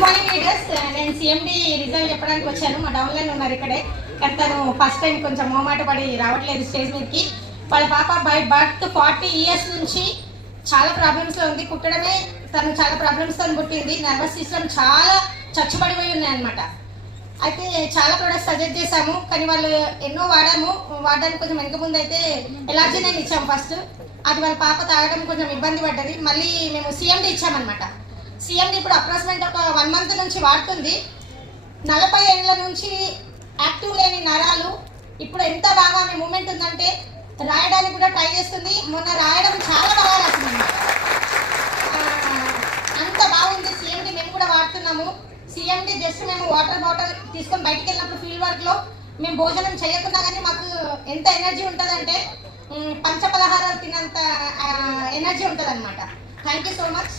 Good morning leaders. నేను CMD result చెప్పడానికి వచ్చాను. మా డౌన్లైన్ ఉన్నారు ఇక్కడే, కానీ తను ఫస్ట్ టైం కొంచెం మోమాట పడి రావట్లేదు స్టేజ్ మీదకి. వాళ్ళ పాప బై బర్త్ 40 years నుంచి చాలా ప్రాబ్లమ్స్లో ఉంది. పుట్టడమే తను చాలా ప్రాబ్లమ్స్తో పుట్టింది. నర్వస్ సిస్టమ్ చాలా చచ్చుబడిపోయి ఉన్నాయన్నమాట. అయితే చాలా ప్రొడక్ట్స్ సజెస్ట్ చేశాము, కానీ వాళ్ళు ఎన్నో వాడడానికి కొంచెం వెనక ముందు అయితే ఎలర్జీ నేను ఇచ్చాము ఫస్ట్. అది వాళ్ళ పాప తాగడం కొంచెం ఇబ్బంది పడ్డది. మళ్ళీ మేము సిఎండి ఇచ్చామన్నమాట. సిఎండి ఇప్పుడు అప్రాక్సిమేట్ ఒక 1 month నుంచి వాడుతుంది. 40 ఏళ్ళ నుంచి యాక్టివ్ లేని నరాలు ఇప్పుడు ఎంత బాగా ఆమె మూమెంట్ ఉందంటే రాయడానికి కూడా ట్రై చేస్తుంది. మొన్న రాయడం చాలా బాగా రాసింది. అంత బాగుంది సిఎండి. మేము కూడా వాడుతున్నాము. సిఎండి జస్ట్ మేము వాటర్ బాటిల్ తీసుకొని బయటికి వెళ్ళినప్పుడు ఫీల్డ్ వర్క్లో మేము భోజనం చేయకున్నా కానీ మాకు ఎంత ఎనర్జీ ఉంటుందంటే పంచపలహారాలు తిన్నంత ఎనర్జీ ఉంటుంది అనమాట. Thank you so much.